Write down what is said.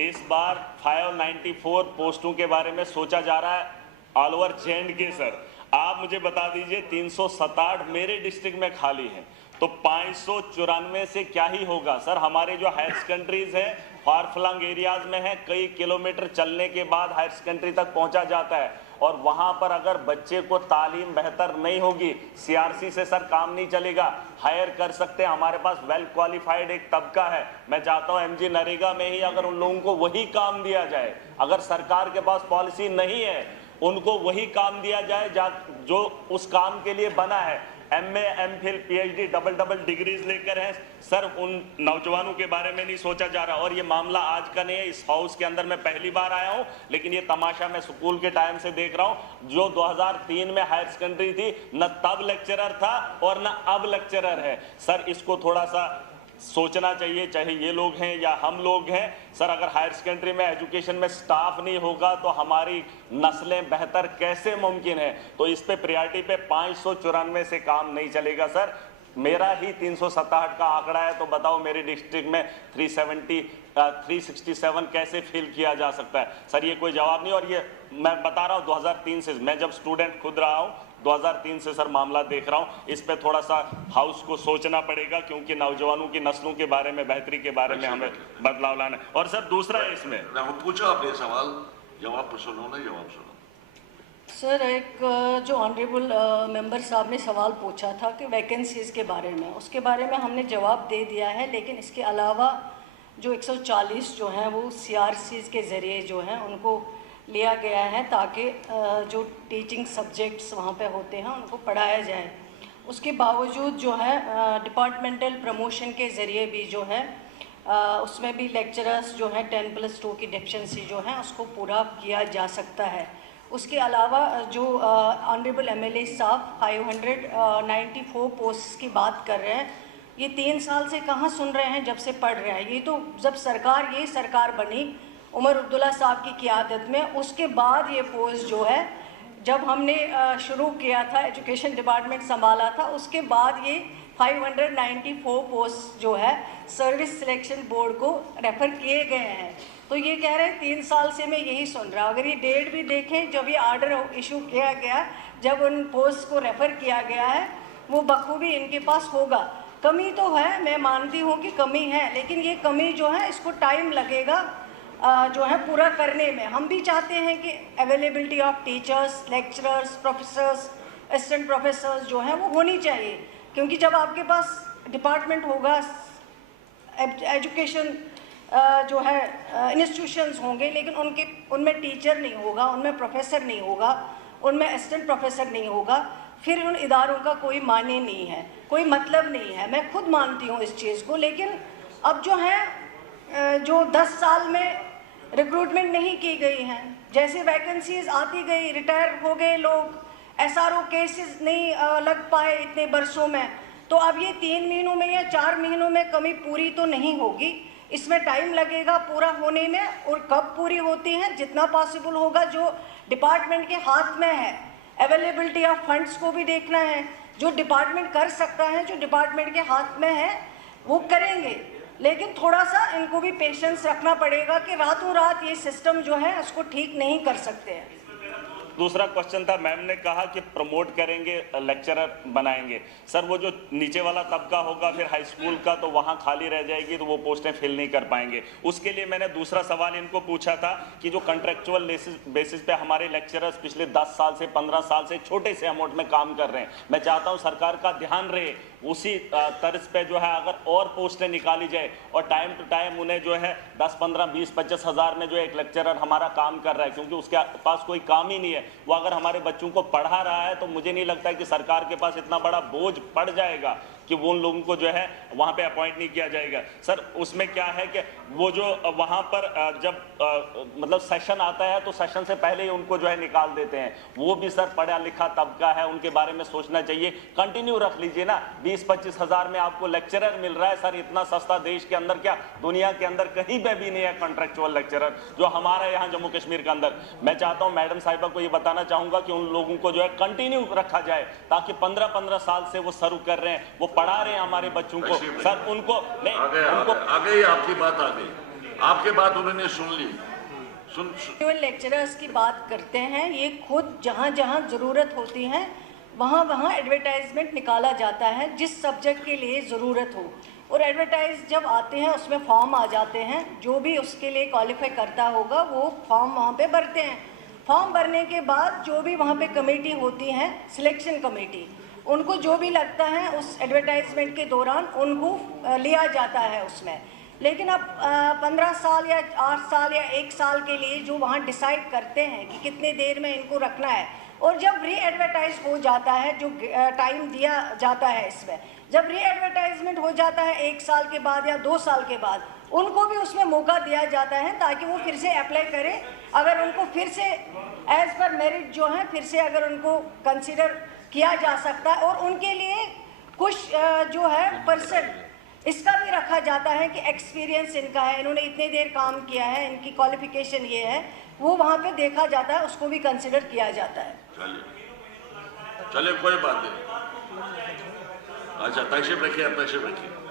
इस बार 594 पोस्टों के बारे में सोचा जा रहा है ऑल ओवर J&K सर। आप मुझे बता दीजिए 367 मेरे डिस्ट्रिक्ट में खाली हैं, तो 594 से क्या ही होगा सर। हमारे जो हायर सेकेंडरीज है फार फ्लंग एरियाज में है, कई किलोमीटर चलने के बाद हायर सेकेंडरी तक पहुंचा जाता है, और वहां पर अगर बच्चे को तालीम बेहतर नहीं होगी, CRC से सर काम नहीं चलेगा। हायर कर सकते हैं, हमारे पास वेल क्वालिफाइड एक तबका है। मैं चाहता हूं MG नरेगा में ही अगर उन लोगों को वही काम दिया जाए, अगर सरकार के पास पॉलिसी नहीं है उनको वही काम दिया जाए जो उस काम के लिए बना है। MA MPhil PhD double degrees लेकर हैं सर, उन नौजवानों के बारे में नहीं सोचा जा रहा। और ये मामला आज का नहीं है, इस हाउस के अंदर मैं पहली बार आया हूं, लेकिन ये तमाशा मैं स्कूल के टाइम से देख रहा हूं। जो 2003 में हायर सेकेंडरी थी, न तब लेक्चरर था और न अब लेक्चरर है सर। इसको थोड़ा सा सोचना चाहिए, चाहे ये लोग हैं या हम लोग हैं सर। अगर हायर सेकेंडरी में एजुकेशन में स्टाफ नहीं होगा तो हमारी नस्लें बेहतर कैसे मुमकिन है। तो इस पे प्रायोरिटी पे 594 से काम नहीं चलेगा सर। मेरा ही 367 का आंकड़ा है, तो बताओ मेरे डिस्ट्रिक्ट में 367 कैसे फिल किया जा सकता है सर। ये कोई जवाब नहीं। और ये मैं बता रहा हूँ 2003 से, मैं जब स्टूडेंट खुद रहा हूँ 2003 से सर मामला देख रहा हूँ। इस पे थोड़ा सा हाउस को सोचना पड़ेगा, क्योंकि नौजवानों की नस्लों के बारे में, बेहतरी के बारे में हमें बदलाव लाना है। और सर दूसरा है इसमें, पूछो आपने सवाल, जवाब सुनो ना, जवाब सुनो सर। एक जो ऑनरेबल मेंबर साहब ने सवाल पूछा था कि वैकेंसीज़ के बारे में, उसके बारे में हमने जवाब दे दिया है। लेकिन इसके अलावा जो 140 जो हैं वो CRCs के ज़रिए जो हैं उनको लिया गया है, ताकि जो टीचिंग सब्जेक्ट्स वहाँ पे होते हैं उनको पढ़ाया जाए। उसके बावजूद जो है डिपार्टमेंटल प्रमोशन के ज़रिए भी जो है उसमें भी लेक्चरर्स जो हैं 10+2 की डेफिशिएंसी जो है उसको पूरा किया जा सकता है। उसके अलावा जो ऑनरेबल MLA साहब 594 पोस्ट्स की बात कर रहे हैं, ये 3 साल से कहाँ सुन रहे हैं, जब से पढ़ रहे हैं। ये तो जब ये सरकार बनी उमर अब्दुल्ला साहब की क़ियादत में, उसके बाद ये पोस्ट जो है, जब हमने शुरू किया था एजुकेशन डिपार्टमेंट संभाला था, उसके बाद ये 594 पोस्ट जो है सर्विस सिलेक्शन बोर्ड को रेफ़र किए गए हैं। तो ये कह रहे हैं 3 साल से मैं यही सुन रहा हूँ। अगर ये डेट भी देखें जब ये आर्डर इशू किया गया, जब उन पोस्ट को रेफ़र किया गया है, वो बखूबी इनके पास होगा। कमी तो है, मैं मानती हूँ कि कमी है, लेकिन ये कमी जो है इसको टाइम लगेगा जो है पूरा करने में। हम भी चाहते हैं कि availability of teachers, lecturers, professors, assistant professors जो हैं वो होनी चाहिए, क्योंकि जब आपके पास डिपार्टमेंट होगा, एजुकेशन जो है इंस्टीट्यूशंस होंगे, लेकिन उनमें टीचर नहीं होगा, उनमें प्रोफेसर नहीं होगा, उनमें असिस्टेंट प्रोफेसर नहीं होगा, फिर उन इदारों का कोई मायने नहीं है, कोई मतलब नहीं है। मैं खुद मानती हूँ इस चीज़ को। लेकिन अब जो है जो 10 साल में रिक्रूटमेंट नहीं की गई हैं, जैसे वैकेंसीज आती गई, रिटायर हो गए लोग, SRO केसेस नहीं लग पाए इतने बरसों में, तो अब ये 3 महीनों में या 4 महीनों में कमी पूरी तो नहीं होगी, इसमें टाइम लगेगा पूरा होने में। और कब पूरी होती है, जितना पॉसिबल होगा, जो डिपार्टमेंट के हाथ में है। अवेलेबिलिटी ऑफ फंड्स को भी देखना है, जो डिपार्टमेंट कर सकता है, जो डिपार्टमेंट के हाथ में है वो करेंगे। लेकिन थोड़ा सा इनको भी पेशेंस रखना पड़ेगा कि रातों रात ये सिस्टम जो है उसको ठीक नहीं कर सकते हैं। दूसरा क्वेश्चन था, मैम ने कहा कि प्रमोट करेंगे, लेक्चरर बनाएंगे। सर वो जो नीचे वाला तबका होगा फिर हाई स्कूल का, तो वहाँ खाली रह जाएगी, तो वो पोस्टें फिल नहीं कर पाएंगे। उसके लिए मैंने दूसरा सवाल इनको पूछा था कि जो कॉन्ट्रेक्चुअल बेसिस पे हमारे लेक्चरर्स पिछले 10 साल से 15 साल से छोटे से अमाउंट में काम कर रहे हैं, मैं चाहता हूँ सरकार का ध्यान रहे, उसी तर्ज पे जो है अगर और पोस्टें निकाली जाए और टाइम टू टाइम उन्हें जो है 10, 15, 20, 25 हज़ार में जो एक लेक्चरर हमारा काम कर रहा है, क्योंकि उसके पास कोई काम ही नहीं है, वो अगर हमारे बच्चों को पढ़ा रहा है, तो मुझे नहीं लगता है कि सरकार के पास इतना बड़ा बोझ पड़ जाएगा कि वो उन लोगों को जो है वहाँ पे अपॉइंट नहीं किया जाएगा। सर उसमें क्या है कि वो जो वहाँ पर जब मतलब सेशन आता है तो सेशन से पहले ही उनको जो है निकाल देते हैं। वो भी सर पढ़ा लिखा तबका है, उनके बारे में सोचना चाहिए। कंटिन्यू रख लीजिए ना, 20-25 हज़ार में आपको लेक्चरर मिल रहा है सर, इतना सस्ता देश के अंदर क्या दुनिया के अंदर कहीं पे भी नहीं है कॉन्ट्रेक्चुअल लेक्चरर जो हमारा यहाँ जम्मू कश्मीर के अंदर। मैं चाहता हूँ मैडम साहिबा को ये बताना चाहूँगा कि उन लोगों को जो है कंटिन्यू रखा जाए, ताकि 15-15 साल से वो सर्व कर रहे हैं, वो पढ़ा रहे हैं हमारे बच्चों को सर, उनको नहीं, उनको आगे आपकी बात आ गई। आपकी बात उन्होंने सुन ली। केवल लेक्चरर्स की बात करते हैं, ये खुद जहाँ जहाँ ज़रूरत होती है वहाँ वहाँ एडवर्टाइजमेंट निकाला जाता है जिस सब्जेक्ट के लिए ज़रूरत हो, और एडवर्टाइज जब आते हैं उसमें फॉर्म आ जाते हैं, जो भी उसके लिए क्वालिफाई करता होगा वो फॉर्म वहाँ पे भरते हैं। फॉर्म भरने के बाद जो भी वहाँ पे कमेटी होती है, सिलेक्शन कमेटी, उनको जो भी लगता है उस एडवर्टाइजमेंट के दौरान उनको लिया जाता है उसमें। लेकिन अब 15 साल या 8 साल या 1 साल के लिए जो वहाँ डिसाइड करते हैं कि कितने देर में इनको रखना है, और जब री एडवर्टाइज हो जाता है, जो टाइम दिया जाता है इसमें, जब री एडवर्टाइजमेंट हो जाता है 1 साल के बाद या 2 साल के बाद, उनको भी उसमें मौका दिया जाता है ताकि वो फिर से अप्लाई करें। अगर उनको फिर से एज पर मेरिट जो है फिर से अगर उनको कंसिडर किया जा सकता है, और उनके लिए कुछ जो है परसेंट इसका भी रखा जाता है कि एक्सपीरियंस इनका है, इन्होंने इतने देर काम किया है, इनकी क्वालिफिकेशन ये है, वो वहाँ पे देखा जाता है, उसको भी कंसिडर किया जाता है। चलिए कोई बात नहीं। अच्छा, तशरीफ रखिए, आप तशरीफ रखिए।